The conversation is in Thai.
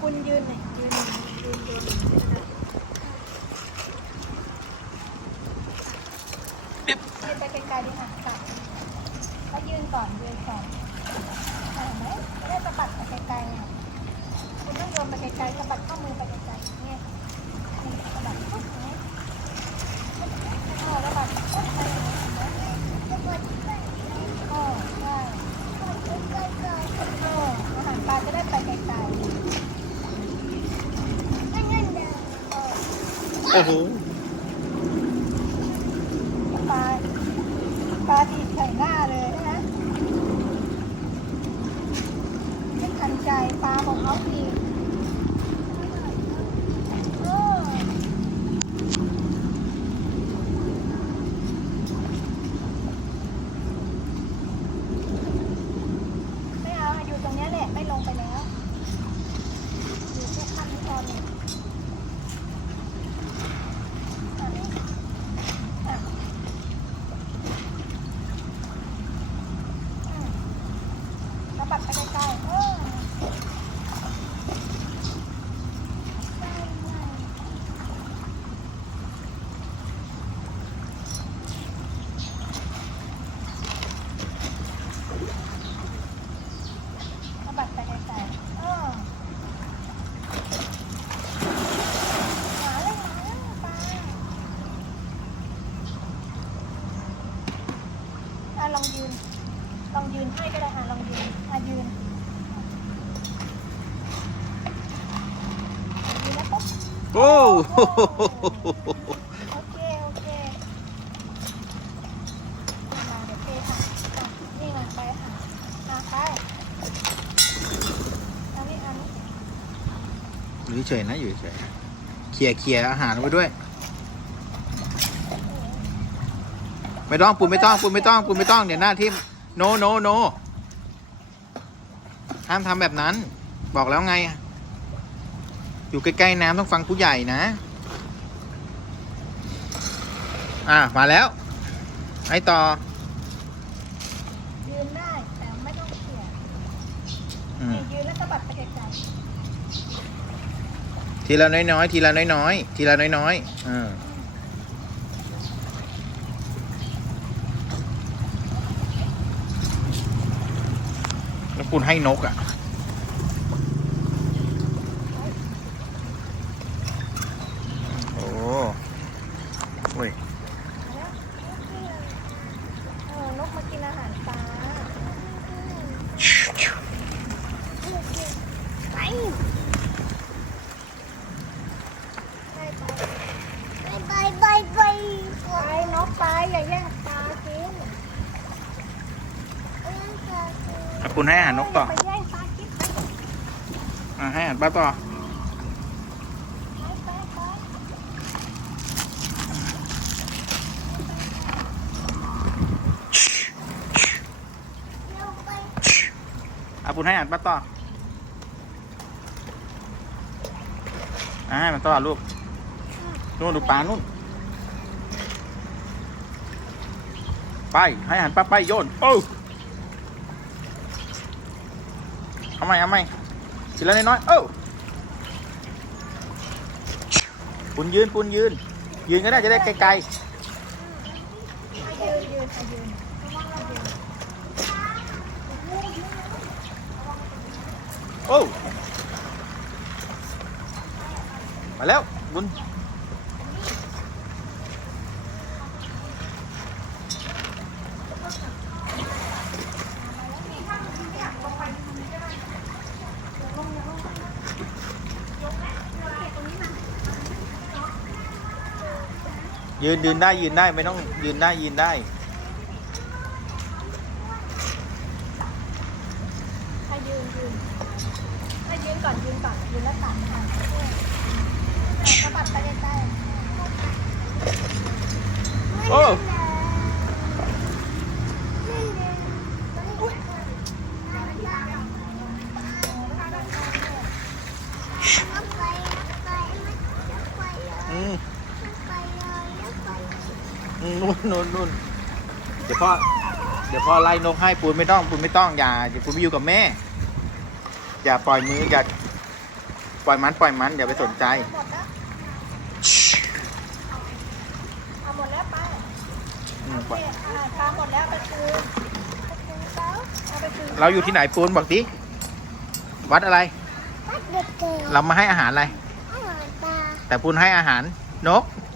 คุณยืนหน่อยยืนหน่อยยืนยืนยืนไปไกลๆดิค่ะตัดแล้ยืนก่อนยืนก่อนเห็นไหมไม่ได้สะบัดไปไกลๆเนี่ยคุณต้องโยนไปไกลๆสะบัดข้อมือไปไกลๆ โอ้โหปลาปลาดีดใส่หน้าเลยนะไม่ทันใจปลาของเขาดีดเออไม่เอาอะอยู่ตรงเนี้ยแหละไม่ลงไปแล้วอยู่แค่ขั้นนี้พอเนี่ยอะอะ สะดไปไกลๆเออสะบัดไปไกลๆเออหมาเลยหมาเลยปลาอะลองยืน ลองยืนให้ก็ได้อะลองยืน ยืนยืนโอ้โหโอเค โอเคมาเดี๋ยวเทค่ะอะนี่ไงไปค่ะอะไปอันนี้อันนี้อยู่เฉยนะอยู่เฉยเคลียร์เคลียร์อาหารไว้ด้วย ไม่ต้องปูไม่ต้องปูไม่ต้องปูไม่ต้องเดี๋ยวหน้าทิ่มโนโนโน ห้ามทำแบบนั้น บอกแล้วไง อยู่ใกล้ๆน้ำต้องฟังผู้ใหญ่นะ อะมาแล้วไอต่อยืนได้แต่ไม่ต้องเขี่ยอืมนี่ยืนแล้วก็บัดไปไกลทีละน้อยๆ ทีละน้อยๆ ทีละน้อยๆอ่าแล้ว คุณให้นกอะอ้โอ้ย ๆแล้วเออนกมากินอาหารปลาไป ไปไปไปไปไปน้องไปอย่าแย่งปลากิน อะคุณให้อาหารนกต่อไปแย่ากินไปอะให้อาหารปลาต่อไปไปอะคุณให้อาหารปลาต่ออะให้มันต่อลูกนู่นดูปลานู่นไป ให้อาหารปลาไปโยน โอ้ เอาไหมเอาไหมทีละน้อยๆเอ้าปุนยืนปุนยืน ยืนก็ได้จะได้ไกลๆโอ้มาแล้วบุญ ยืนยืนได้ยืนได้ไม่ต้องยืนได้ยืนได้ให้ยืนยืนให้ยืนก่อนยืนก่อนยืนแล้วตัดค่ะสะบัดไปได้ได้โอ้ นู่นนู่นนู่นเดี๋ยวพ่อเดี๋ยวพ่อไล่นกให้ปูนไม่ต้องปูนไม่ต้องอย่าเดี๋ยวปูนไปอยู่กับแม่ อย่าปล่อยมืออย่าปล่อยมันปล่อยมันอย่าไปสนใจหมดแล้วเอาหมดแล้วไปอืมโอปล่อยเคอ่าปลาหมดแล้วไปคืนไปคืนเขาเอาไปคืนเราอยู่ที่ไหนปูนบอกดิวัดอะไร วัดเด็กเกิดเรามาให้อาหารอะไร อาหารตาแต่ปูนให้อาหารนกน